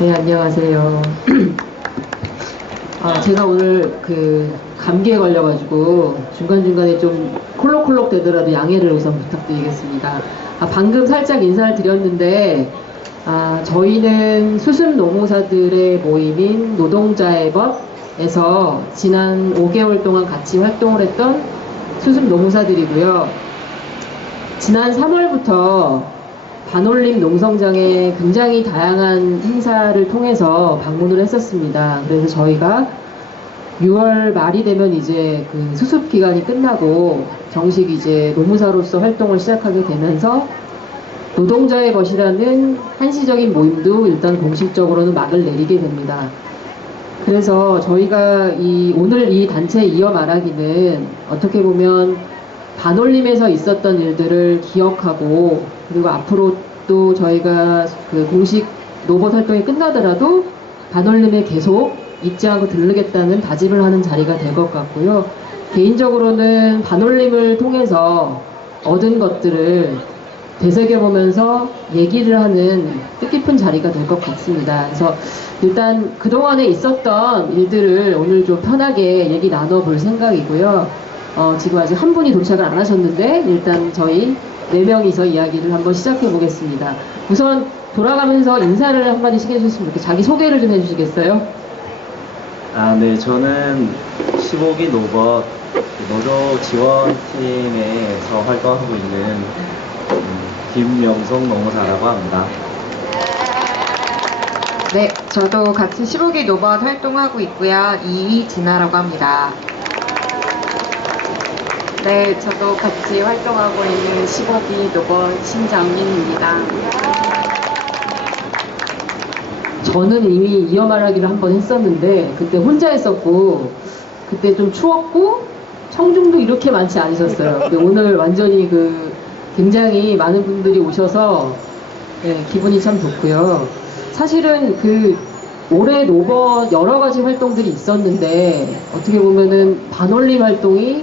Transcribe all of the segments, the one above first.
네, 안녕하세요. 제가 오늘 감기에 걸려가지고 중간중간에 좀 콜록콜록 되더라도 양해를 우선 부탁드리겠습니다. 방금 살짝 인사를 드렸는데, 저희는 수습노무사들의 모임인 노동자의 법에서 지난 5개월 동안 같이 활동을 했던 수습노무사들이고요. 지난 3월부터 반올림 농성장에 굉장히 다양한 행사를 통해서 방문을 했었습니다. 그래서 저희가 6월 말이 되면 이제 그 수습 기간이 끝나고 정식 이제 노무사로서 활동을 시작하게 되면서 노동자의 것이라는 한시적인 모임도 일단 공식적으로는 막을 내리게 됩니다. 그래서 저희가 오늘 이 단체 이어 말하기는 어떻게 보면 반올림에서 있었던 일들을 기억하고, 그리고 앞으로 또 저희가 그 공식 노봇 활동이 끝나더라도 반올림에 계속 잊지 않고 들르겠다는 다짐을 하는 자리가 될 것 같고요. 개인적으로는 반올림을 통해서 얻은 것들을 되새겨보면서 얘기를 하는 뜻깊은 자리가 될 것 같습니다. 그래서 일단 그동안에 있었던 일들을 오늘 좀 편하게 얘기 나눠볼 생각이고요. 지금 아직 한 분이 도착을 안 하셨는데 일단 저희 4명이서 이야기를 한번 시작해 보겠습니다. 우선 돌아가면서 인사를 한마디씩 해주셨으면 좋겠어요. 자기 소개를 좀 해주시겠어요? 네, 저는 15기 노벗 노조 지원팀에서 활동하고 있는 김명성 노무사라고 합니다. 네, 저도 같이 15기 노벗 활동하고 있고요. 이진아라고 합니다. 네, 저도 같이 활동하고 있는 15기 노벗 신정민입니다. 저는 이미 이어 말하기를 한번 했었는데 그때 혼자 했었고 그때 좀 추웠고 청중도 이렇게 많지 않으셨어요. 근데 오늘 완전히 굉장히 많은 분들이 오셔서 기분이 참 좋고요. 사실은 올해 노벗 여러 가지 활동들이 있었는데 어떻게 보면은 반올림 활동이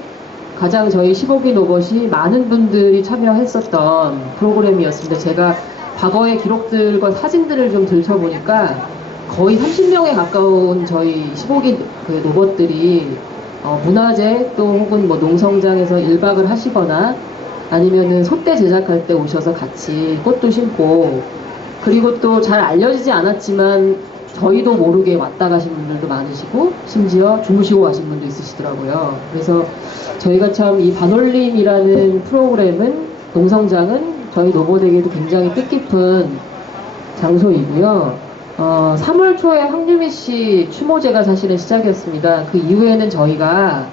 가장 저희 15기 노벗이 많은 분들이 참여했었던 프로그램이었습니다. 제가 과거의 기록들과 사진들을 좀 들춰보니까 거의 30명에 가까운 저희 15기 노벗들이 문화재 또 혹은 뭐 농성장에서 1박을 하시거나 아니면은 솥대 제작할 때 오셔서 같이 꽃도 심고, 그리고 또 잘 알려지지 않았지만 저희도 모르게 왔다 가신 분들도 많으시고 심지어 주무시고 가신 분도 있으시더라고요. 그래서 저희가 참 이 반올림이라는 프로그램은, 농성장은 저희 노봇에게도 굉장히 뜻깊은 장소이고요. 3월 초에 황유미 씨 추모제가 사실은 시작이었습니다. 그 이후에는 저희가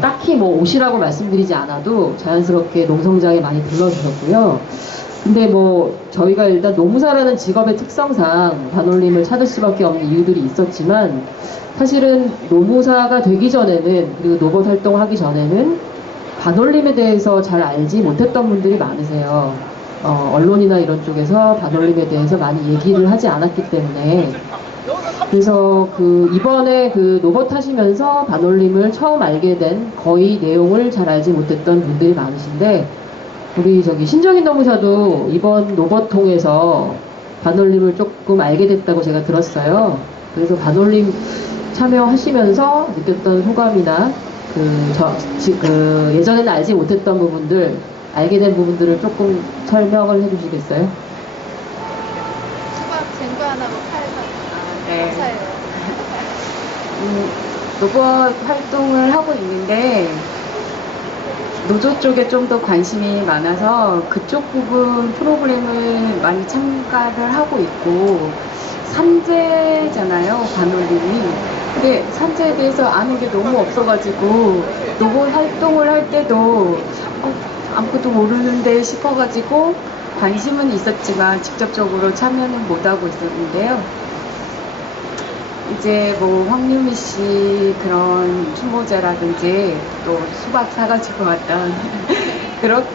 딱히 뭐 오시라고 말씀드리지 않아도 자연스럽게 농성장에 많이 불러주셨고요. 근데 뭐 저희가 일단 노무사라는 직업의 특성상 반올림을 찾을 수밖에 없는 이유들이 있었지만, 사실은 노무사가 되기 전에는, 그리고 노봇 활동을 하기 전에는 반올림에 대해서 잘 알지 못했던 분들이 많으세요. 언론이나 이런 쪽에서 반올림에 대해서 많이 얘기를 하지 않았기 때문에. 그래서 이번에 노봇 하시면서 반올림을 처음 알게 된, 거의 내용을 잘 알지 못했던 분들이 많으신데, 우리 신정인 노무사도 이번 노벗 통해서 반올림을 조금 알게 됐다고 제가 들었어요. 그래서 반올림 참여하시면서 느꼈던 소감이나 예전에는 알지 못했던 부분들, 알게 된 부분들을 조금 설명을 해주시겠어요? 수박 쟁구 하나로 네. 감사해요. 노벗 활동을 하고 있는데 노조 쪽에 좀 더 관심이 많아서 그쪽 부분 프로그램을 많이 참가를 하고 있고, 산재잖아요, 반올림이. 근데 산재에 대해서 아는 게 너무 없어가지고 노봇 활동을 할 때도 아무것도 모르는데 싶어가지고 관심은 있었지만 직접적으로 참여는 못하고 있었는데요. 이제 뭐 황유미 씨 그런 추모제라든지 또 수박 사가지고 왔던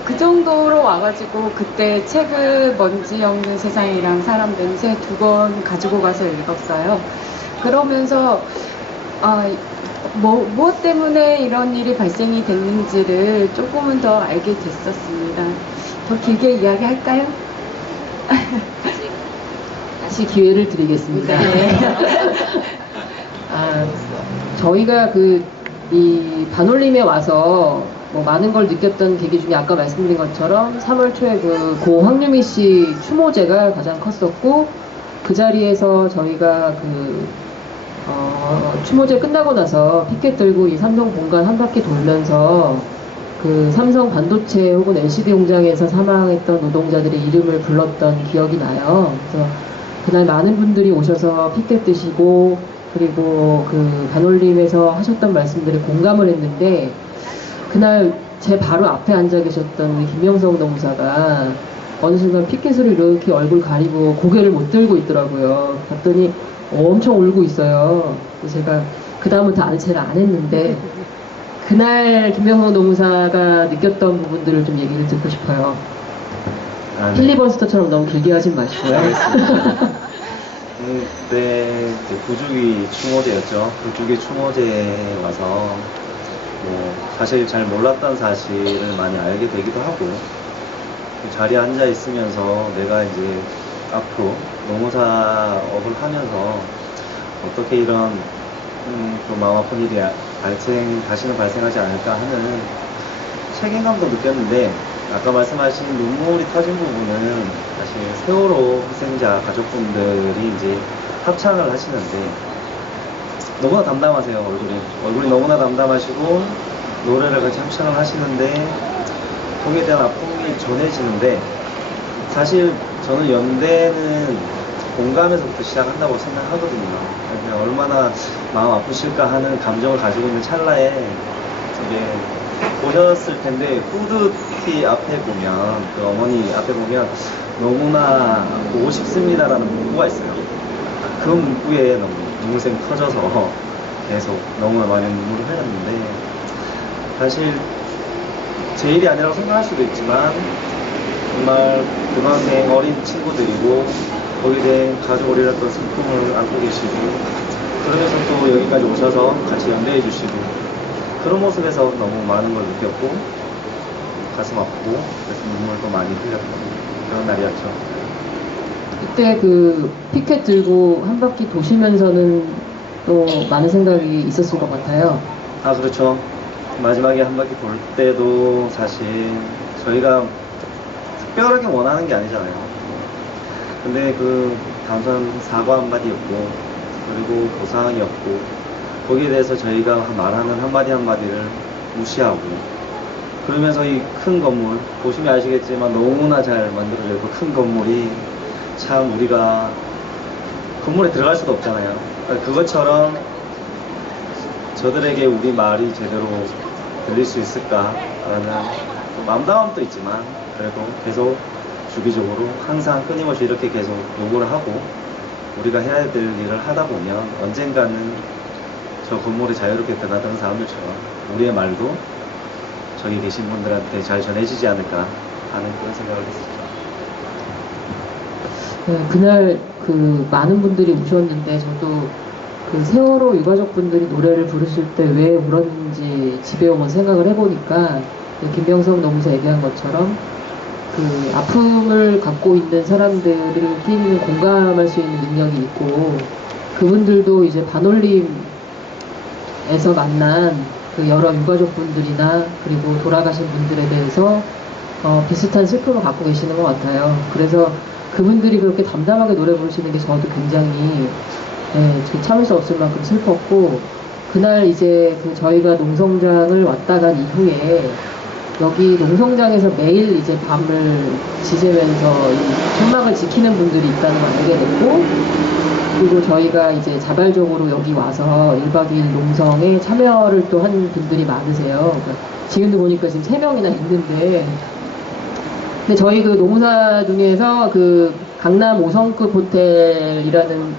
그 정도로 와가지고 그때 책을 먼지 없는 세상이랑 사람 냄새 2권 가지고 가서 읽었어요. 그러면서 무엇 때문에 이런 일이 발생이 됐는지를 조금은 더 알게 됐었습니다. 더 길게 이야기할까요? 다시 기회를 드리겠습니다. 아, 저희가 이 반올림에 와서 뭐 많은 걸 느꼈던 계기 중에 아까 말씀드린 것처럼 3월 초에 고 황유미 씨 추모제가 가장 컸었고, 그 자리에서 저희가 추모제 끝나고 나서 피켓 들고 이 삼성 본관 한 바퀴 돌면서 그 삼성 반도체 혹은 LCD 공장에서 사망했던 노동자들의 이름을 불렀던 기억이 나요. 그래서 그날 많은 분들이 오셔서 피켓 드시고, 그리고 그 반올림에서 하셨던 말씀들에 공감을 했는데, 그날 제 바로 앞에 앉아 계셨던 우리 김명석 농사가 어느 순간 피켓으로 이렇게 얼굴 가리고 고개를 못 들고 있더라고요. 봤더니 엄청 울고 있어요. 그래서 제가 그 다음부터 안체를 안 했는데, 그날 김명석 농사가 느꼈던 부분들을 좀 얘기를 듣고 싶어요. 네. 필리버스터처럼 너무 길게 하진 마시고요. 그때 이제 구주기 추모제였죠. 구주기 추모제에 와서 뭐 사실 잘 몰랐던 사실을 많이 알게 되기도 하고, 그 자리에 앉아 있으면서 내가 이제 앞으로 노무사업을 하면서 어떻게 이런 또 마음 아픈 일이 다시는 발생하지 않을까 하는 책임감도 느꼈는데, 아까 말씀하신 눈물이 터진 부분은 사실 세월호 희생자 가족분들이 이제 합창을 하시는데 너무나 담담하세요. 얼굴이 너무나 담담하시고 노래를 같이 합창을 하시는데 거기에 대한 아픔이 전해지는데, 사실 저는 연대는 공감에서부터 시작한다고 생각하거든요. 그냥 얼마나 마음 아프실까 하는 감정을 가지고 있는 찰나에 이게 보셨을 텐데, 후드티 앞에 보면, 그 어머니 앞에 보면 너무나 보고 싶습니다라는 문구가 있어요. 그 문구에 너무 눈물샘이 터져서 계속 너무나 많은 눈물을 흘렸는데, 사실 제 일이 아니라고 생각할 수도 있지만 정말 고등학생 어린 친구들이고 거기에 대한 가족을 잃었던 슬픔을 안고 계시고, 그러면서 또 여기까지 오셔서 같이 연대해 주시고, 그런 모습에서 너무 많은 걸 느꼈고 가슴 아프고, 그래서 눈물도 많이 흘렸던 그런 날이었죠. 그때 그 피켓 들고 한 바퀴 도시면서는 또 많은 생각이 있었을 것 같아요. 아, 그렇죠. 마지막에 한 바퀴 돌 때도 사실 저희가 특별하게 원하는 게 아니잖아요. 근데 그 단순한 사과 한마디였고, 그리고 보상이었고, 거기에 대해서 저희가 말하는 한마디 한마디를 무시하고, 그러면서 이 큰 건물, 보시면 아시겠지만 너무나 잘 만들어져 있고 큰 건물이 참 우리가 건물에 들어갈 수도 없잖아요. 그것처럼 저들에게 우리 말이 제대로 들릴 수 있을까라는 마음담함도 있지만, 그래도 계속 주기적으로 항상 끊임없이 이렇게 계속 요구를 하고 우리가 해야 될 일을 하다 보면 언젠가는 저 건물에 자유롭게 들어가던 사람들처럼 우리의 말도 저기 계신 분들한테 잘 전해지지 않을까 하는 그런 생각을 했었죠. 네, 그날 그 많은 분들이 우셨는데, 저도 그 세월호 유가족분들이 노래를 부르실 때 왜 울었는지 집에 오면 생각을 해보니까, 김병석 농사 얘기한 것처럼 그 아픔을 갖고 있는 사람들끼리는 공감할 수 있는 능력이 있고, 그분들도 이제 반올림에서 만난 그 여러 유가족분들이나 그리고 돌아가신 분들에 대해서 비슷한 슬픔을 갖고 계시는 것 같아요. 그래서 그분들이 그렇게 담담하게 노래 부르시는 게 저도 굉장히 참을 수 없을 만큼 슬펐고, 그날 이제 그 저희가 농성장을 왔다 간 이후에 여기 농성장에서 매일 이제 밤을 지새면서 이 천막을 지키는 분들이 있다는 걸 알게 됐고, 그리고 저희가 이제 자발적으로 여기 와서 1박 2일 농성에 참여를 또 한 분들이 많으세요. 그러니까 지금도 보니까 지금 3명이나 있는데, 근데 저희 그 노무사 중에서 그 강남 5성급 호텔이라는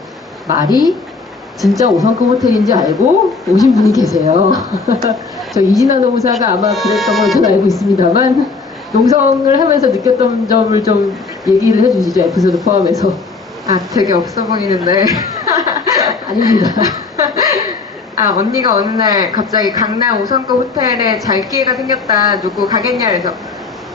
말이 진짜 5성급 호텔인지 알고 오신 분이 계세요. 저 이진아 노무사가 아마 그랬던 걸 저는 알고 있습니다만, 농성을 하면서 느꼈던 점을 좀 얘기를 해주시죠. 에피소드 포함해서. 아, 되게 없어 보이는데. 아닙니다. 아, 언니가 어느 날 갑자기 강남 5성급 호텔에 잘 기회가 생겼다. 누구 가겠냐 그래서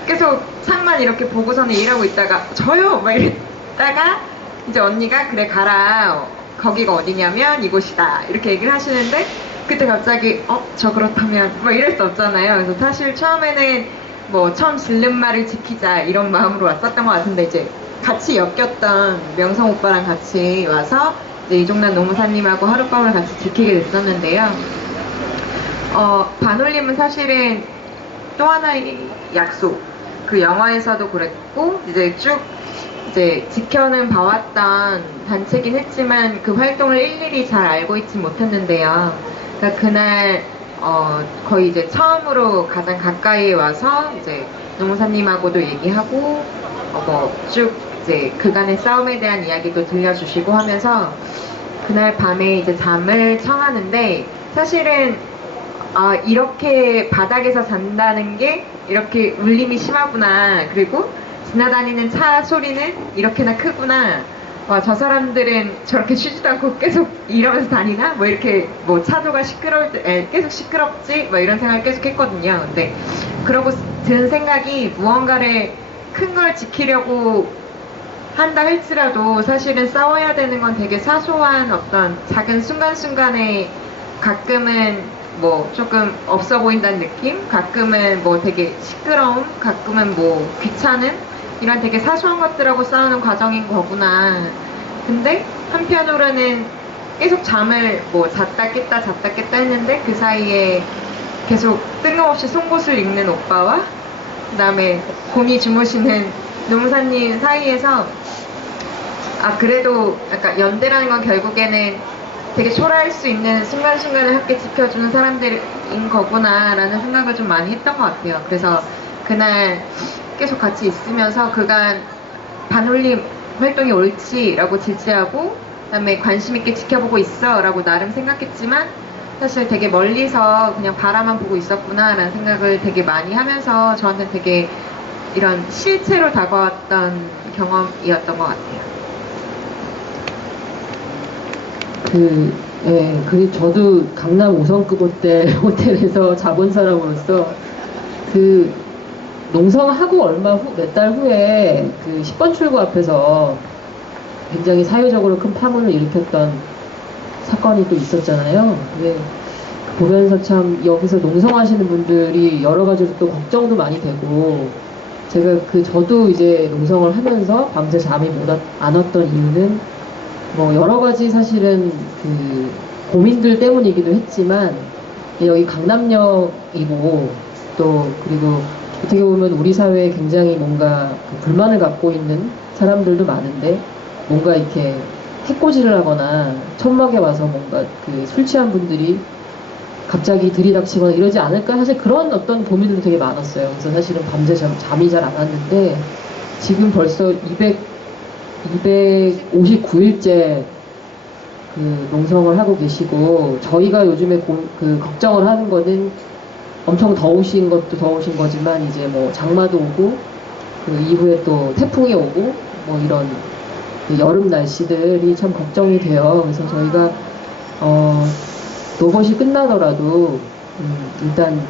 계속 창만 이렇게 보고서는 일하고 있다가 저요! 막 이랬다가 이제 언니가 그래 가라. 거기가 어디냐면 이곳이다. 이렇게 얘기를 하시는데 그때 갑자기 저 그렇다면 뭐 이럴 수 없잖아요. 그래서 사실 처음에는 뭐 처음 질른 말을 지키자 이런 마음으로 왔었던 것 같은데 이제 같이 엮였던 명성 오빠랑 같이 와서 이제 이종란 노무사님하고 하룻밤을 같이 지키게 됐었는데요. 반올림은 사실은 또 하나의 약속. 그 영화에서도 그랬고 이제 쭉 이제 지켜는 봐왔던 단체긴 했지만 그 활동을 일일이 잘 알고 있진 못했는데요. 그러니까 그날 거의 이제 처음으로 가장 가까이에 와서 이제 노무사님하고도 얘기하고 뭐 쭉 이제 그간의 싸움에 대한 이야기도 들려주시고 하면서 그날 밤에 이제 잠을 청하는데 사실은 이렇게 바닥에서 잔다는 게 이렇게 울림이 심하구나. 그리고 지나다니는 차 소리는 이렇게나 크구나. 와, 저 사람들은 저렇게 쉬지도 않고 계속 이러면서 다니나? 뭐 이렇게 뭐 차도가 시끄러울 때 계속 시끄럽지? 뭐 이런 생각을 계속 했거든요. 근데 그러고 든 생각이 무언가를 큰 걸 지키려고 한다 할지라도 사실은 싸워야 되는 건 되게 사소한 어떤 작은 순간순간에 가끔은 뭐 조금 없어 보인다는 느낌? 가끔은 뭐 되게 시끄러움? 가끔은 뭐 귀찮은? 이런 되게 사소한 것들하고 싸우는 과정인 거구나. 근데 한편으로는 계속 잠을 뭐 잤다 깼다 했는데 그 사이에 계속 뜬금없이 송곳을 읽는 오빠와 그 다음에 곰이 주무시는 노무사님 사이에서 그래도 약간 연대라는 건 결국에는 되게 초라할 수 있는 순간순간을 함께 지켜주는 사람들인 거구나 라는 생각을 좀 많이 했던 것 같아요. 그래서 그날 계속 같이 있으면서 그간 반올림 활동이 옳지라고 지지하고 그다음에 관심 있게 지켜보고 있어 라고 나름 생각했지만 사실 되게 멀리서 그냥 바라만 보고 있었구나 라는 생각을 되게 많이 하면서 저한테 되게 이런 실체로 다가왔던 경험이었던 것 같아요. 그리고 저도 강남 5성급 호텔에서 자본 사람으로서 농성하고 몇 달 후에 10번 출구 앞에서 굉장히 사회적으로 큰 파문을 일으켰던 사건이 또 있었잖아요. 근데 보면서 참 여기서 농성하시는 분들이 여러 가지로 또 걱정도 많이 되고 제가 저도 이제 농성을 하면서 밤새 잠이 안 왔던 이유는 뭐 여러 가지 사실은 고민들 때문이기도 했지만 여기 강남역이고 또 그리고 어떻게 보면 우리 사회에 굉장히 뭔가 불만을 갖고 있는 사람들도 많은데 뭔가 이렇게 해코지를 하거나 천막에 와서 뭔가 술 취한 분들이 갑자기 들이닥치거나 이러지 않을까 사실 그런 어떤 고민들도 되게 많았어요. 그래서 사실은 밤새 잠이 잘 안 왔는데 지금 벌써 259일째 농성을 하고 계시고 저희가 요즘에 걱정을 하는 거는 엄청 더우신 것도 더우신 거지만 이제 뭐 장마도 오고 이후에 또 태풍이 오고 뭐 이런 여름 날씨들이 참 걱정이 돼요. 그래서 저희가 노것이 끝나더라도 일단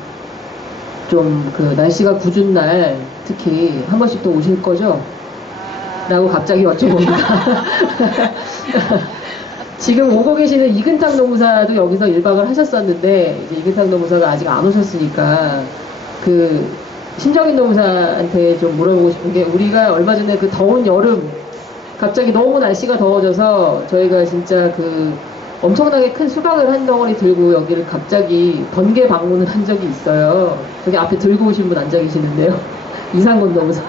좀 날씨가 궂은 날 특히 한 번씩 또 오실 거죠? 라고 갑자기 여쭤봅니다. 지금 오고 계시는 이근탁 노무사도 여기서 1박을 하셨었는데 이제 이근탁 노무사가 아직 안 오셨으니까 신정인 노무사한테 좀 물어보고 싶은 게 우리가 얼마 전에 더운 여름 갑자기 너무 날씨가 더워져서 저희가 진짜 엄청나게 큰 수박을 한 덩어리 들고 여기를 갑자기 번개 방문을 한 적이 있어요. 저기 앞에 들고 오신 분 앉아 계시는데요. 이상곤 노무사.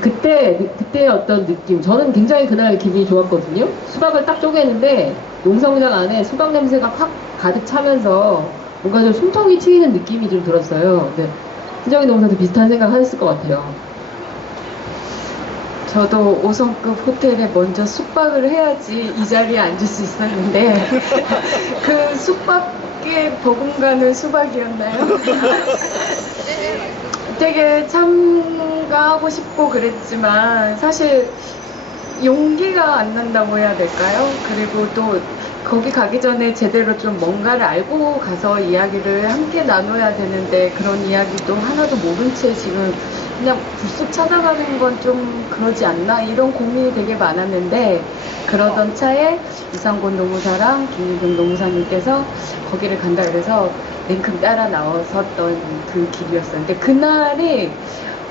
그때 어떤 느낌. 저는 굉장히 그날 기분이 좋았거든요. 수박을 딱 쪼개는데 농성장 안에 수박 냄새가 확 가득 차면서 뭔가 좀 숨통이 트이는 느낌이 좀 들었어요. 근데 신정인 노무사도 비슷한 생각 하셨을 것 같아요. 저도 5성급 호텔에 먼저 숙박을 해야지 이 자리에 앉을 수 있었는데 그 숙박에 버금가는 수박이었나요? 되게 참가하고 싶고 그랬지만 사실 용기가 안 난다고 해야 될까요? 그리고 또 거기 가기 전에 제대로 좀 뭔가를 알고 가서 이야기를 함께 나눠야 되는데 그런 이야기도 하나도 모른 채 지금 그냥 불쑥 찾아가는 건 좀 그러지 않나 이런 고민이 되게 많았는데 그러던 차에 이상곤 노무사랑 김유경 노무사님께서 거기를 간다 그래서 냉큼 따라 나왔었던 그 길이었었는데 그날이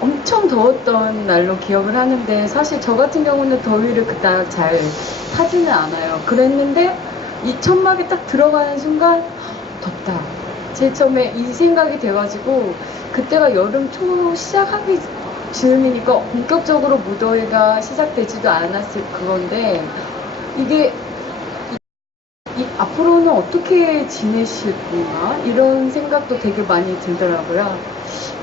엄청 더웠던 날로 기억을 하는데 사실 저 같은 경우는 더위를 그닥 잘 타지는 않아요. 그랬는데 이 천막에 딱 들어가는 순간 덥다. 제일 처음에 이 생각이 돼가지고 그때가 여름 초 시작하기 즈음이니까 본격적으로 무더위가 시작되지도 않았을 그건데 이게 앞으로는 어떻게 지내실 건가 이런 생각도 되게 많이 들더라고요.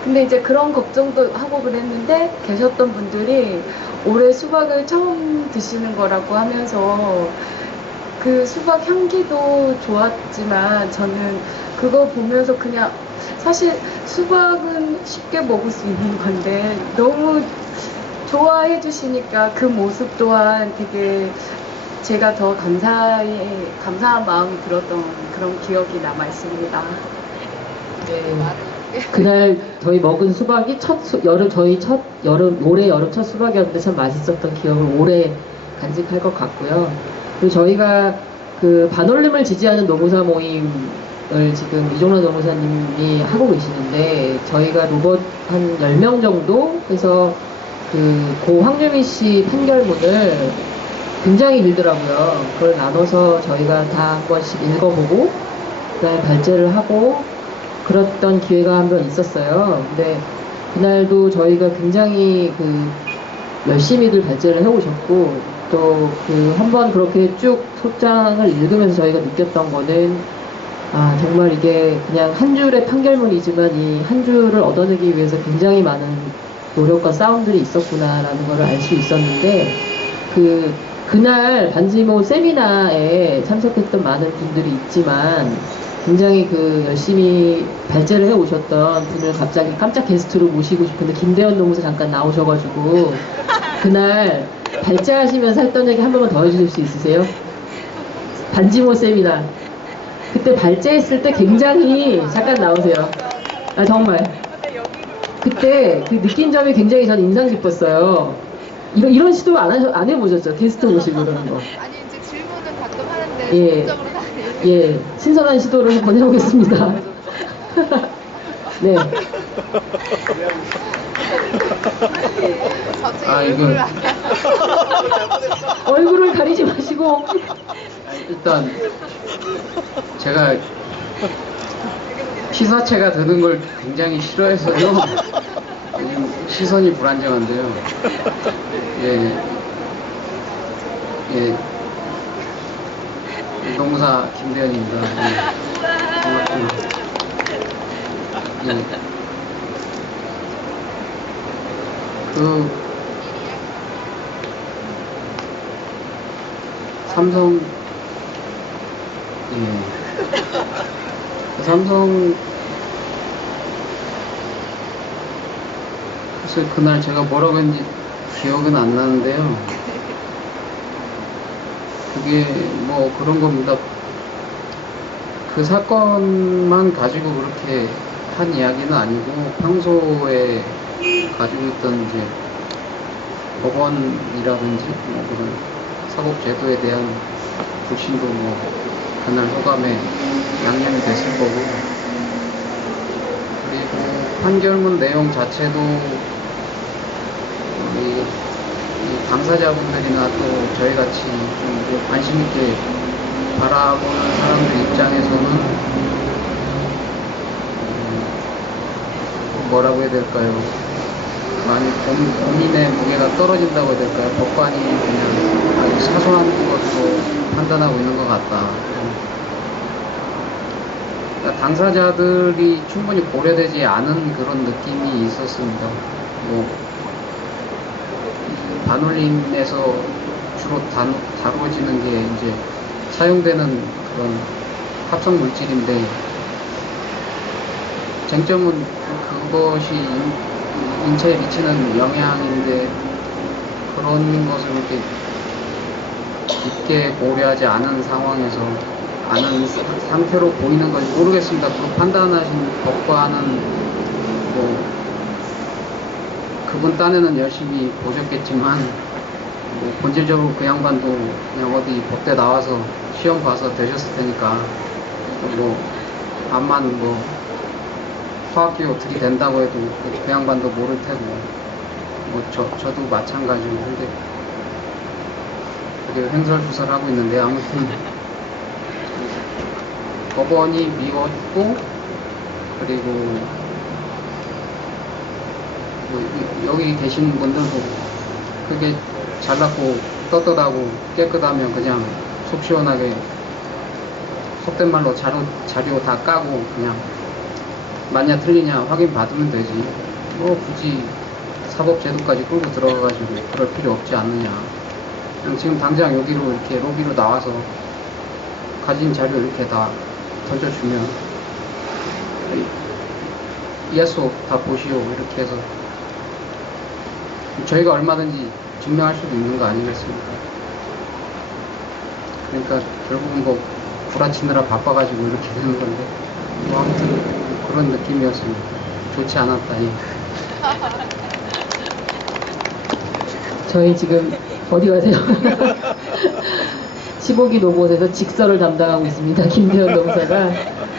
근데 이제 그런 걱정도 하고 그랬는데 계셨던 분들이 올해 수박을 처음 드시는 거라고 하면서 그 수박 향기도 좋았지만 저는 그거 보면서 그냥 사실 수박은 쉽게 먹을 수 있는 건데 너무 좋아해 주시니까 그 모습 또한 되게 제가 더 감사한 마음이 들었던 그런 기억이 남아 있습니다. 네. 그날 저희 먹은 수박이 올해 여름 첫 수박이었는데 참 맛있었던 기억을 오래 간직할 것 같고요. 그리고 저희가 그 반올림을 지지하는 노무사 모임을 지금 이종란 노무사님이 하고 계시는데 저희가 로봇 한 10명 정도 해서 고 황유미 씨 판결문을 굉장히 길더라고요. 그걸 나눠서 저희가 다 한 번씩 읽어보고 그다음에 발제를 하고 그랬던 기회가 한 번 있었어요. 근데 그날도 저희가 굉장히 열심히들 발제를 해오셨고 또 한 번 그렇게 쭉 소장을 읽으면서 저희가 느꼈던 거는 정말 이게 그냥 한 줄의 판결문이지만 이 한 줄을 얻어내기 위해서 굉장히 많은 노력과 싸움들이 있었구나라는 걸 알 수 있었는데 그날 반지모 세미나에 참석했던 많은 분들이 있지만 굉장히 열심히 발제를 해 오셨던 분을 갑자기 깜짝 게스트로 모시고 싶은데 김대현 노무사 잠깐 나오셔가지고 그날 발제하시면서 했던 얘기 한 번만 더 해주실 수 있으세요? 반지모 세미나 그때 발제했을 때 굉장히 잠깐 나오세요. 정말 그때 느낀 점이 굉장히 전 인상 깊었어요. 이런 시도 안 해보셨죠? 게스트 모시고 그러는 거. 아니 이제 질문은 가끔 하는데 예. 적극적으로 다 예, 신선한 시도를 한번 해보겠습니다. 네. 이거 얼굴을 가리지 마시고. 일단 제가 피사체가 드는 걸 굉장히 싫어해서요. 요즘 시선이 불안정한데요. 예, 노무사 김대현입니다. 반갑습니다. 삼성 사실 그날 제가 뭐라고 했는지 기억은 안 나는데요. 그게 뭐 그런 겁니다. 그 사건만 가지고 그렇게 한 이야기는 아니고 평소에 가지고 있던 이제 법원이라든지 뭐 그런 사법제도에 대한 불신도 뭐 그날 소감에 양념이 됐을 거고, 그리고 판결문 내용 자체도 이 당사자분들이나 또 저희같이 좀 관심 있게 바라보는 사람들 입장에서는 뭐라고 해야 될까요? 많이 고민의 무게가 떨어진다고 해야 될까요? 법관이 그냥 아주 사소한 것으로 판단하고 있는 것 같다. 그러니까 당사자들이 충분히 고려되지 않은 그런 느낌이 있었습니다. 뭐 반올림에서 주로 다루어지는 게 이제 사용되는 그런 합성 물질인데, 쟁점은 그것이 인체에 미치는 영향인데 그런 것을 이렇게 깊게 고려하지 않은 상황에서 않은 상태로 보이는 건지 모르겠습니다. 그 판단하신 법관은 뭐 그분 딴에는 열심히 보셨겠지만 뭐 본질적으로 그 양반도 그냥 어디 법대 나와서 시험 봐서 되셨을 테니까 뭐 암만 뭐 화학기호 들이댄다고 해도 그 양반도 모를 테고 뭐 저도 마찬가지고 근데 그게 횡설수설 하고 있는데 아무튼 법원이 미웠고 그리고 뭐 여기 계신 분들도 그게 잘났고 떳떳하고 깨끗하면 그냥 속 시원하게 속된 말로 자료 다 까고 그냥 맞냐 틀리냐 확인 받으면 되지 뭐 굳이 사법제도까지 끌고 들어가가지고 그럴 필요 없지 않느냐. 그냥 지금 당장 여기로 이렇게 로비로 나와서 가진 자료 이렇게 다 던져주면 예소 다 보시오 이렇게 해서 저희가 얼마든지 증명할 수도 있는 거 아니겠습니까? 그러니까 결국은 뭐 구라치느라 바빠가지고 이렇게 되는 건데 뭐 아무튼 그런 느낌이었습니다. 좋지 않았다. 예. 저희 지금 어디 가세요? 15기 로봇에서 직설을 담당하고 있습니다. 김대현 노무사가.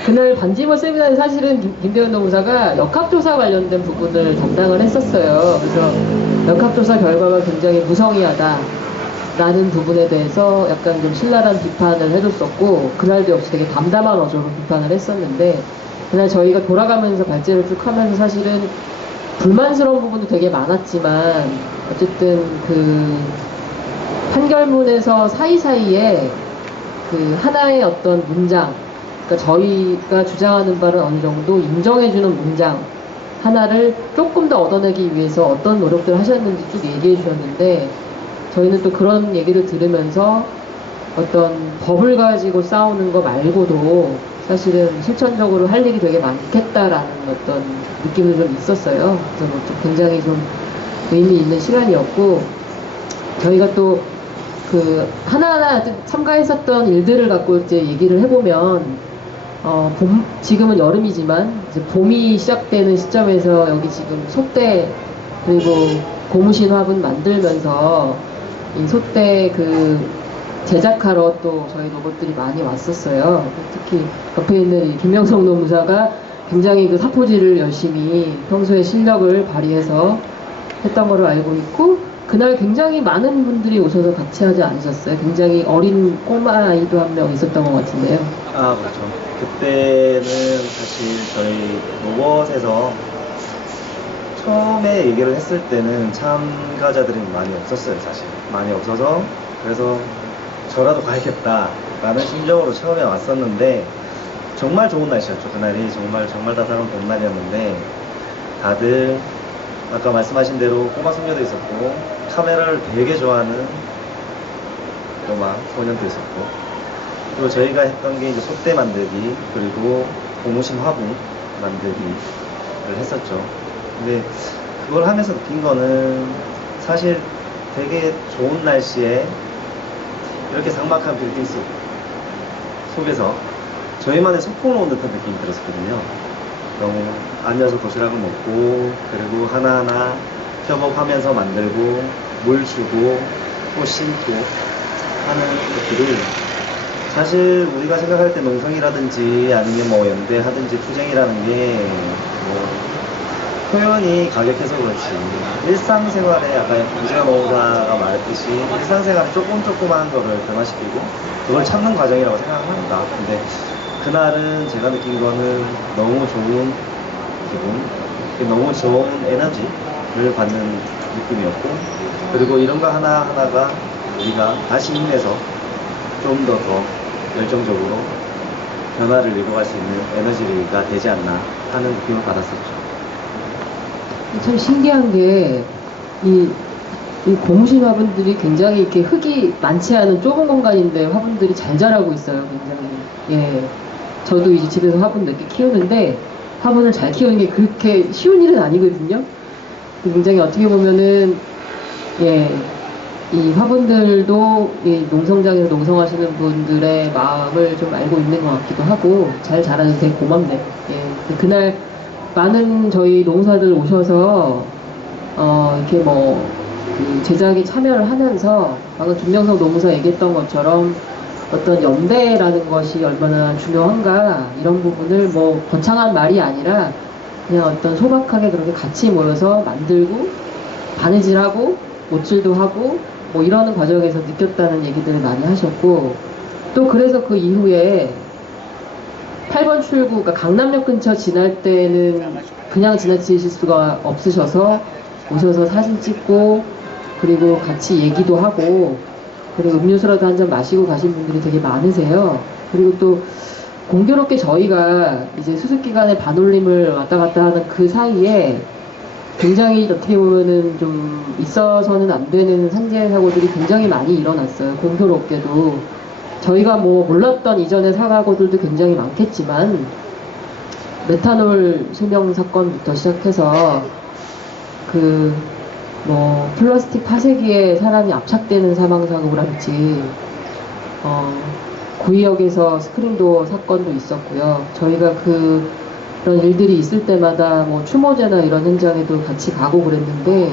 그날 반지모 세미나에 사실은 김대현 노무사가 역학조사 관련된 부분을 담당을 했었어요. 그래서 역학조사 결과가 굉장히 무성의하다 라는 부분에 대해서 약간 좀 신랄한 비판을 해줬었고 그날도 역시 되게 담담한 어조로 비판을 했었는데 그날 저희가 돌아가면서 발제를 쭉 하면서 사실은 불만스러운 부분도 되게 많았지만 어쨌든 그 판결문에서 사이사이에 그 하나의 어떤 문장, 그러니까 저희가 주장하는 바를 어느 정도 인정해주는 문장 하나를 조금 더 얻어내기 위해서 어떤 노력들을 하셨는지 쭉 얘기해 주셨는데 저희는 또 그런 얘기를 들으면서 어떤 법을 가지고 싸우는 거 말고도 사실은 실천적으로 할 일이 되게 많겠다라는 어떤 느낌도 좀 있었어요. 그래서 좀 굉장히 좀 의미 있는 시간이었고 저희가 또 그 하나하나 참가했었던 일들을 갖고 이제 얘기를 해보면 지금은 여름이지만 이제 봄이 시작되는 시점에서 여기 지금 솥대 그리고 고무신 화분 만들면서 이 솥대 그 제작하러 또 저희 로봇들이 많이 왔었어요. 특히 옆에 있는 이 김명성 노무사가 굉장히 그 사포질을 열심히 평소에 실력을 발휘해서 했던 걸로 알고 있고 그날 굉장히 많은 분들이 오셔서 같이 하지 않으셨어요? 굉장히 어린 꼬마 아이도 한 명 있었던 것 같은데요. 아, 그렇죠. 그때는 사실 저희 로봇에서 처음에 얘기를 했을 때는 참가자들이 많이 없었어요, 사실. 많이 없어서 그래서 저라도 가야겠다 라는 심정으로 처음에 왔었는데 정말 좋은 날씨였죠. 그날이 정말 따뜻한 봄날이었는데 다들 아까 말씀하신 대로 꼬마 소녀도 있었고 카메라를 되게 좋아하는 꼬마 소년도 있었고 그리고 저희가 했던 게 이제 솥대 만들기 그리고 고무신 화분 만들기를 했었죠. 근데 그걸 하면서 느낀 거는 사실 되게 좋은 날씨에 이렇게 삭막한 빌딩 속에서 저희만의 소풍을 온 듯한 느낌이 들었거든요. 너무 앉아서 도시락을 먹고 그리고 하나하나 협업하면서 만들고 물 주고 또 심고 하는 것들이 사실 우리가 생각할 때 농성이라든지 아니면 뭐 연대하든지 투쟁이라는 게 뭐 표현이 가격해서 그렇지 일상생활에 약간 김재현 노무사가 말했듯이 일상생활에 조그마한 거를 변화시키고 그걸 참는 과정이라고 생각합니다. 근데 그날은 제가 느낀 거는 너무 좋은 기분, 너무 좋은 에너지를 받는 느낌이었고 그리고 이런 거 하나하나가 우리가 다시 힘내서 좀 더 열정적으로 변화를 이루어갈 수 있는 에너지가 되지 않나 하는 느낌을 받았었죠. 참 신기한 게 이 고무신 화분들이 굉장히 이렇게 흙이 많지 않은 좁은 공간인데 화분들이 잘 자라고 있어요. 굉장히. 예. 저도 이제 집에서 화분 몇 개 키우는데 화분을 잘 키우는 게 그렇게 쉬운 일은 아니거든요. 굉장히 어떻게 보면은 예 이 화분들도 이 농성장에서 농성하시는 분들의 마음을 좀 알고 있는 것 같기도 하고 잘 자라서 되게 고맙네요. 예. 그날 많은 저희 농사들 오셔서 이렇게 그 제작에 참여를 하면서 방금 김명석 노무사 얘기했던 것처럼 어떤 연대라는 것이 얼마나 중요한가 이런 부분을 뭐 거창한 말이 아니라 그냥 어떤 소박하게 그렇게 같이 모여서 만들고 바느질하고 못질도 하고 뭐 이러는 과정에서 느꼈다는 얘기들을 많이 하셨고 또 그래서 그 이후에 8번 출구, 그러니까 강남역 근처 지날 때는 그냥 지나치실 수가 없으셔서 오셔서 사진 찍고 그리고 같이 얘기도 하고 그리고 음료수라도 한 잔 마시고 가신 분들이 되게 많으세요. 그리고 또 공교롭게 저희가 이제 수습기간에 반올림을 왔다 갔다 하는 그 사이에 굉장히 어떻게 보면은 좀 있어서는 안 되는 산재 사고들이 굉장히 많이 일어났어요. 공교롭게도. 저희가 뭐 몰랐던 이전의 사고들도 굉장히 많겠지만 메탄올 수명 사건부터 시작해서 그 뭐 플라스틱 파쇄기에 사람이 압착되는 사망사고라든지 구의역에서 스크린도어 사건도 있었고요. 저희가 그런 일들이 있을 때마다 뭐 추모제나 이런 현장에도 같이 가고 그랬는데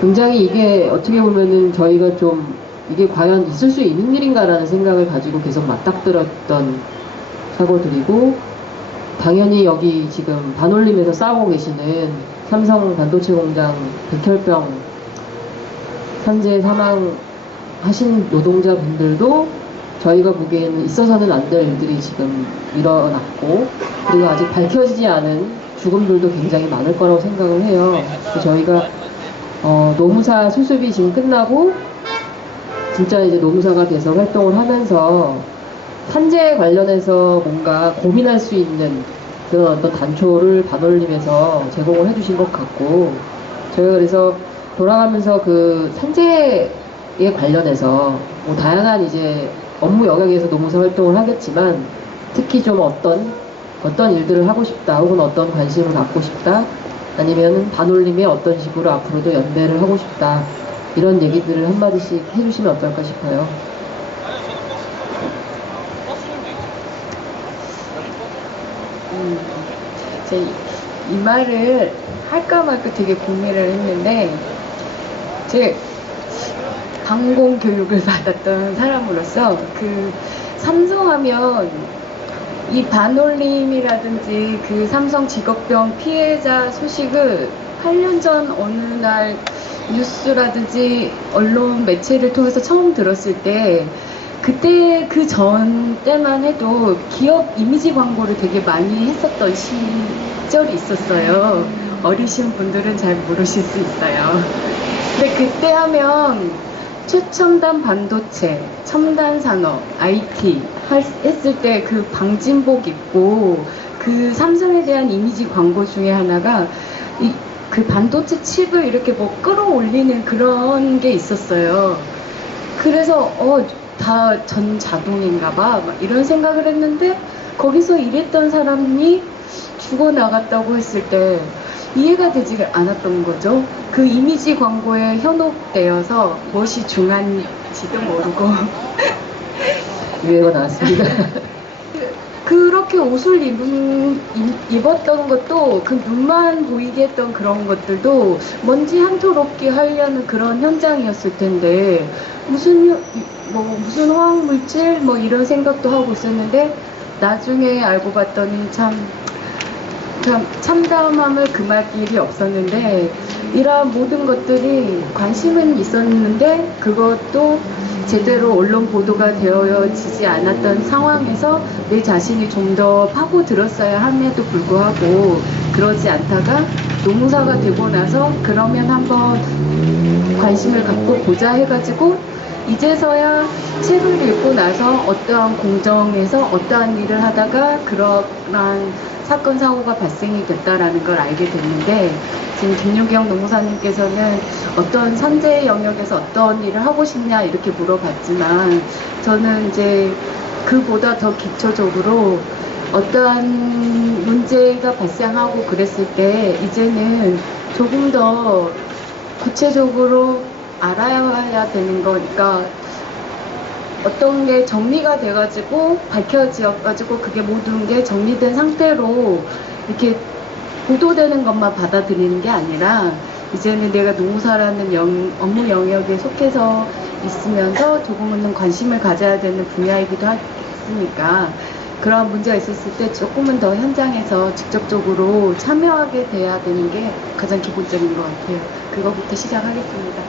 굉장히 이게 어떻게 보면은 저희가 좀 이게 과연 있을 수 있는 일인가라는 생각을 가지고 계속 맞닥뜨렸던 사고들이고 당연히 여기 지금 반올림에서 싸우고 계시는 삼성 반도체 공장 백혈병 산재 사망하신 노동자분들도 저희가 보기에는 있어서는 안 될 일들이 지금 일어났고 그리고 아직 밝혀지지 않은 죽음들도 굉장히 많을 거라고 생각을 해요. 그래서 저희가 노무사 수습이 지금 끝나고 진짜 이제 노무사가 돼서 활동을 하면서 산재 관련해서 뭔가 고민할 수 있는 그런 어떤 단초를 반올림에서 제공을 해주신 것 같고 저희가 그래서 돌아가면서 그 산재에 관련해서 뭐 다양한 이제 업무 영역에서 노무사 활동을 하겠지만 특히 좀 어떤 일들을 하고 싶다 혹은 어떤 관심을 갖고 싶다 아니면 반올림에 어떤 식으로 앞으로도 연대를 하고 싶다 이런 얘기들을 한마디씩 해주시면 어떨까 싶어요. 제 이 말을 할까 말까 되게 고민을 했는데 제 방공 교육을 받았던 사람으로서 그 삼성하면 이 반올림이라든지 그 삼성 직업병 피해자 소식을 8년 전 어느 날 뉴스라든지 언론 매체를 통해서 처음 들었을 때 그때 그 전 때만 해도 기업 이미지 광고를 되게 많이 했었던 시절이 있었어요. 어리신 분들은 잘 모르실 수 있어요. 근데 그때 하면 최첨단 반도체, 첨단 산업, IT 했을 때 그 방진복 입고 그 삼성에 대한 이미지 광고 중에 하나가 그 반도체 칩을 이렇게 뭐 끌어올리는 그런 게 있었어요. 그래서 다 전 자동인가 봐 막 이런 생각을 했는데 거기서 일했던 사람이 죽어나갔다고 했을 때 이해가 되지 않았던 거죠. 그 이미지 광고에 현혹되어서 무엇이 중요한지도 모르고 유행어 나왔습니다. 그렇게 옷을 입었던 것도 그 눈만 보이게 했던 그런 것들도 먼지 한 톨 없게 하려는 그런 현장이었을 텐데 무슨 화학물질 뭐 이런 생각도 하고 있었는데 나중에 알고 봤더니 참 참담함을 금할 길이 없었는데 이러한 모든 것들이 관심은 있었는데 그것도 제대로 언론 보도가 되어지지 않았던 상황에서 내 자신이 좀 더 파고들었어야 함에도 불구하고 그러지 않다가 노무사가 되고 나서 그러면 한번 관심을 갖고 보자 해가지고 이제서야 책을 읽고 나서 어떠한 공정에서 어떠한 일을 하다가 그러한 사건 사고가 발생이 됐다라는 걸 알게 됐는데 지금 김유경 노무사님께서는 어떤 산재 영역에서 어떤 일을 하고 싶냐 이렇게 물어봤지만 저는 이제 그보다 더 기초적으로 어떠한 문제가 발생하고 그랬을 때 이제는 조금 더 구체적으로 알아야 되는 거니까 어떤 게 정리가 돼가지고 밝혀져가지고 그게 모든 게 정리된 상태로 이렇게 보도되는 것만 받아들이는 게 아니라 이제는 내가 노무사라는 업무 영역에 속해서 있으면서 조금은 관심을 가져야 되는 분야이기도 하니까 그러한 문제가 있었을 때 조금은 더 현장에서 직접적으로 참여하게 돼야 되는 게 가장 기본적인 것 같아요. 그거부터 시작하겠습니다.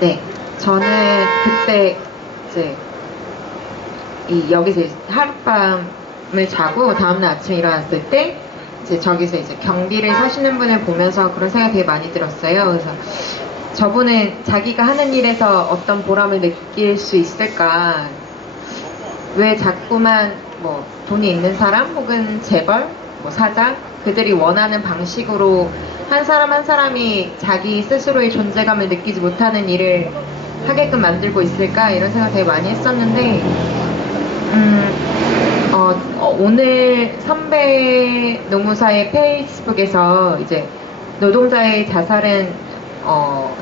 네, 저는 그때 이제 여기서 하룻밤을 자고 다음날 아침에 일어났을 때 이제 저기서 이제 경비를 서시는 분을 보면서 그런 생각이 되게 많이 들었어요. 그래서 저분은 자기가 하는 일에서 어떤 보람을 느낄 수 있을까? 왜 자꾸만 뭐 돈이 있는 사람 혹은 재벌, 뭐 사장 그들이 원하는 방식으로 한 사람 한 사람이 자기 스스로의 존재감을 느끼지 못하는 일을 하게끔 만들고 있을까? 이런 생각 되게 많이 했었는데 오늘 선배 노무사의 페이스북에서 이제 노동자의 자살은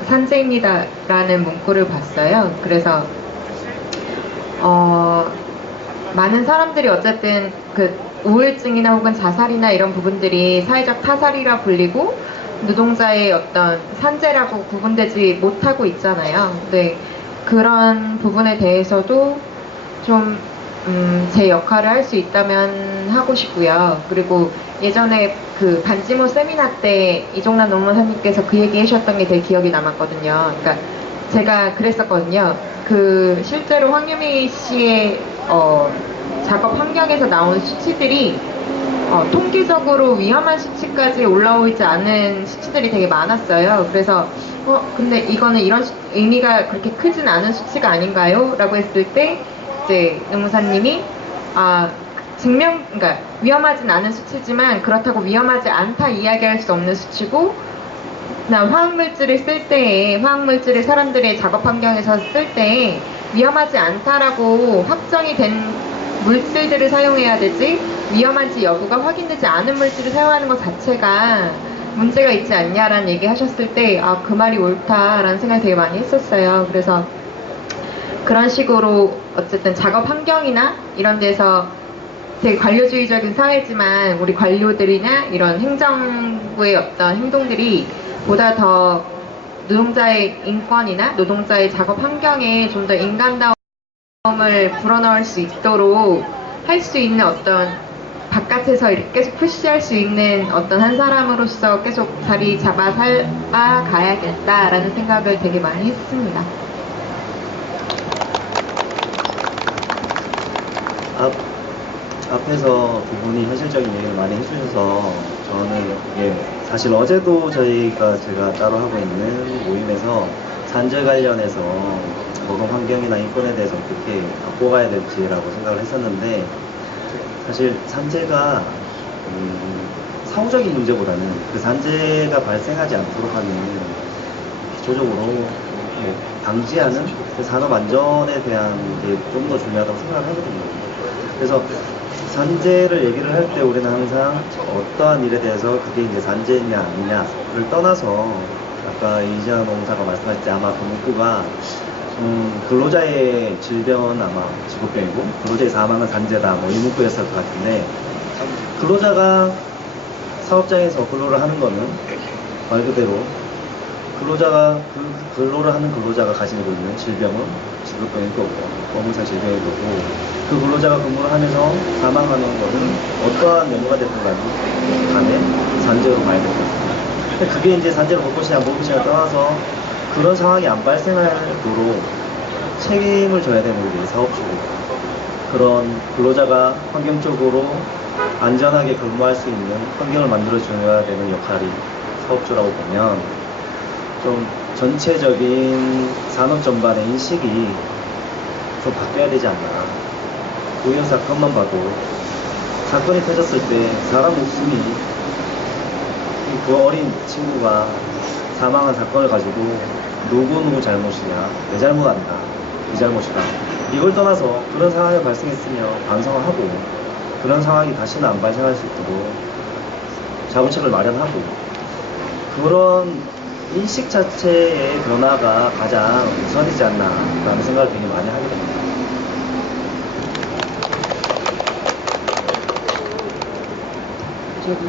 산재입니다라는 문구를 봤어요. 그래서 많은 사람들이 어쨌든 그 우울증이나 혹은 자살이나 이런 부분들이 사회적 타살이라 불리고 노동자의 어떤 산재라고 구분되지 못하고 있잖아요. 근데 그런 부분에 대해서도 좀 제 역할을 할 수 있다면 하고 싶고요. 그리고 예전에 그 반지모 세미나 때 이종란 노무사님께서 그 얘기 하셨던 게 되게 기억이 남았거든요. 그러니까 제가 그랬었거든요. 그 실제로 황유미 씨의 작업 환경에서 나온 수치들이 통계적으로 위험한 수치까지 올라오지 않은 수치들이 되게 많았어요. 그래서 근데 이거는 이런 의미가 그렇게 크진 않은 수치가 아닌가요? 라고 했을 때 이제 노무사님이 그러니까 위험하진 않은 수치지만 그렇다고 위험하지 않다 이야기할 수 없는 수치고 화학물질을 쓸 때에 화학물질을 사람들의 작업 환경에서 쓸 때에 위험하지 않다라고 확정이 된 물질들을 사용해야 되지 위험한지 여부가 확인되지 않은 물질을 사용하는 것 자체가 문제가 있지 않냐라는 얘기 하셨을 때 그 말이 옳다라는 생각이 되게 많이 했었어요. 그래서 그런 식으로 어쨌든 작업 환경이나 이런 데서 되게 관료주의적인 사회지만 우리 관료들이나 이런 행정부의 어떤 행동들이 보다 더 노동자의 인권이나 노동자의 작업 환경에 좀 더 인간다움을 불어넣을 수 있도록 할 수 있는 어떤 바깥에서 이렇게 계속 푸시할 수 있는 어떤 한 사람으로서 계속 자리 잡아 살아가야겠다라는 생각을 되게 많이 했습니다. 앞에서 두 분이 현실적인 얘기를 많이 해주셔서 저는 이게 사실 어제도 제가 따로 하고 있는 모임에서 산재 관련해서 노동 환경이나 인권에 대해서 어떻게 갖고 가야 될지라고 생각을 했었는데 사실 산재가 사후적인 문제보다는 그 산재가 발생하지 않도록 하는 기초적으로 방지하는 그 산업 안전에 대한 게 좀 더 중요하다고 생각을 하거든요. 그래서 산재를 얘기를 할 때 우리는 항상 어떠한 일에 대해서 그게 이제 산재냐 아니냐를 떠나서 아까 이지아 노무사가 말씀하실 때 아마 그 문구가 근로자의 질병은 아마 직업병이고 근로자의 사망은 산재다 뭐 이 문구였을 것 같은데 근로자가 사업장에서 근로를 하는 거는 말 그대로 근로자가 근로를 하는 근로자가 가지고 있는 질병은 직업병일 거고 업무상 질병일 거고 그 근로자가 근무를 하면서 사망하는 것은 어떠한 연구가 됐든 간에 산재로 봐야 될 것 같습니다. 근데 그게 이제 산재로 볼 것이냐 못 것이냐 떠나서 그런 상황이 안 발생하도록 책임을 져야 되는 게 사업주고 그런 근로자가 환경적으로 안전하게 근무할 수 있는 환경을 만들어줘야 되는 역할이 사업주라고 보면 좀 전체적인 산업 전반의 인식이 좀 바뀌어야 되지 않나. 우연 사건만 봐도 사건이 터졌을 때 사람 목숨이 그 어린 친구가 사망한 사건을 가지고 누구 잘못이냐 내 잘못 아니다 이 잘못이다 이걸 떠나서 그런 상황이 발생했으면 반성을 하고 그런 상황이 다시는 안 발생할 수 있도록 자본책을 마련하고 그런 인식 자체의 변화가 가장 우선이지 않나라는 생각을 되게 많이 하게 됩니다.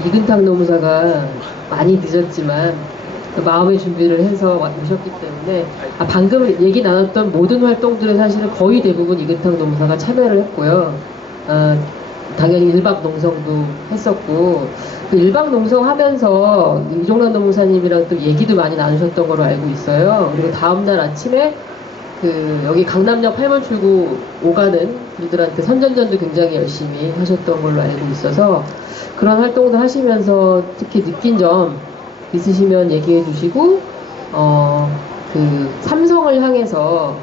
이근탁 노무사가 많이 늦었지만 그 마음의 준비를 해서 오셨기 때문에 방금 얘기 나눴던 모든 활동들에 사실은 거의 대부분 이근탁 노무사가 참여를 했고요. 당연히 일박 농성도 했었고 그 일박 농성 하면서 이종란 노무사님이랑 또 얘기도 많이 나누셨던 걸로 알고 있어요. 그리고 다음날 아침에 그 여기 강남역 8번 출구 오가는 분들한테 선전전도 굉장히 열심히 하셨던 걸로 알고 있어서 그런 활동도 하시면서 특히 느낀 점 있으시면 얘기해 주시고 그 삼성을 향해서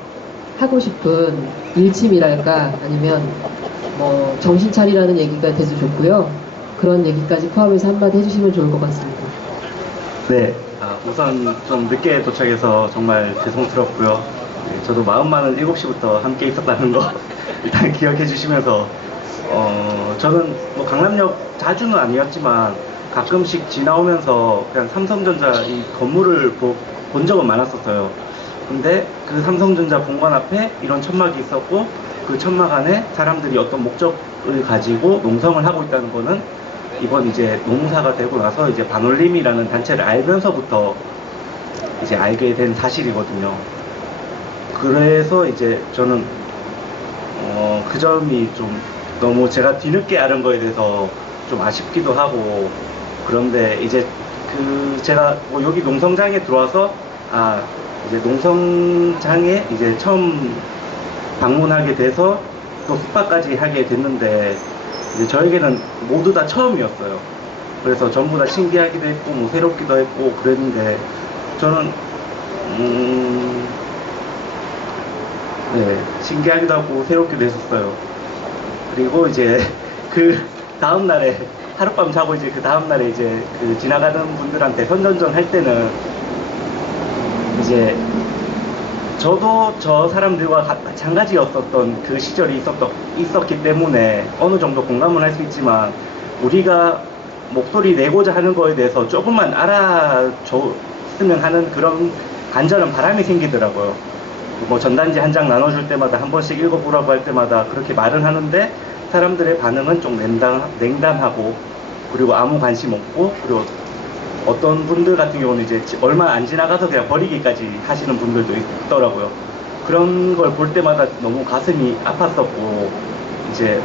하고 싶은 일침이랄까 아니면 뭐 정신 차리라는 얘기가 돼도 좋고요. 그런 얘기까지 포함해서 한마디 해주시면 좋을 것 같습니다. 네, 우선 좀 늦게 도착해서 정말 죄송스럽고요. 네, 저도 마음만은 7시부터 함께 있었다는 거 일단 기억해 주시면서 저는 뭐 강남역 자주는 아니었지만 가끔씩 지나오면서 그냥 삼성전자 이 건물을 본 적은 많았었어요. 근데 그 삼성전자 본관 앞에 이런 천막이 있었고 그 천막 안에 사람들이 어떤 목적을 가지고 농성을 하고 있다는 거는 이번 이제 노무사가 되고 나서 이제 반올림이라는 단체를 알면서부터 이제 알게 된 사실이거든요. 그래서 이제 저는 그 점이 좀 너무 제가 뒤늦게 알은 거에 대해서 좀 아쉽기도 하고 그런데 이제 그 제가 뭐 여기 농성장에 들어와서 이제 농성장에 이제 처음 방문하게 돼서 또 숙박까지 하게 됐는데 이제 저에게는 모두 다 처음이었어요. 그래서 전부 다 신기하기도 했고 뭐 새롭기도 했고 그랬는데 저는 네, 신기하기도 하고 새롭기도 했었어요. 그리고 이제 그 다음날에 하룻밤 자고 이제 그 다음날에 이제 그 지나가는 분들한테 선전전 할 때는 이제 저도 저 사람들과 마찬가지였었던 그 시절이 있었기 때문에 어느 정도 공감을 할 수 있지만 우리가 목소리 내고자 하는 거에 대해서 조금만 알아줬으면 하는 그런 간절한 바람이 생기더라고요. 뭐 전단지 한 장 나눠줄 때마다 한 번씩 읽어보라고 할 때마다 그렇게 말은 하는데 사람들의 반응은 좀 냉담하고 그리고 아무 관심 없고 그리고 어떤 분들 같은 경우는 이제 얼마 안 지나가서 그냥 버리기까지 하시는 분들도 있더라고요. 그런 걸 볼 때마다 너무 가슴이 아팠었고 이제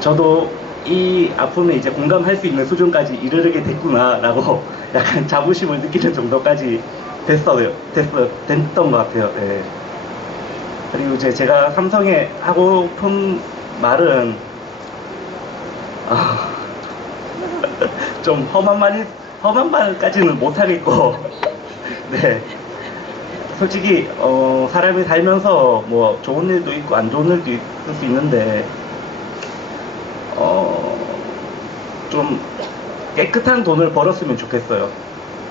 저도 이 아픔에 이제 공감할 수 있는 수준까지 이르게 됐구나라고 약간 자부심을 느끼는 정도까지 됐던 것 같아요. 네. 그리고 이제 제가 삼성에 하고픈 말은 좀 험한 말까지는 못하겠고 네. 솔직히 사람이 살면서 뭐 좋은 일도 있고 안 좋은 일도 있을 수 있는데 좀 깨끗한 돈을 벌었으면 좋겠어요.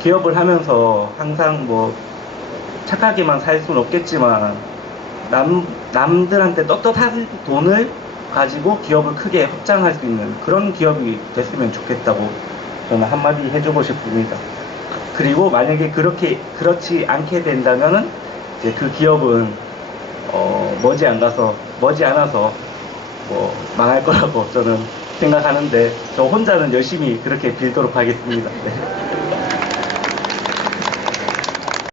기업을 하면서 항상 뭐 착하게만 살 수는 없겠지만 남들한테 떳떳한 돈을 가지고 기업을 크게 확장할 수 있는 그런 기업이 됐으면 좋겠다고 저는 한마디 해주고 싶습니다. 그리고 만약에 그렇지 않게 된다면은 이제 그 기업은 머지않아서 뭐 망할 거라고 저는 생각하는데 저 혼자는 열심히 그렇게 빌도록 하겠습니다. 네.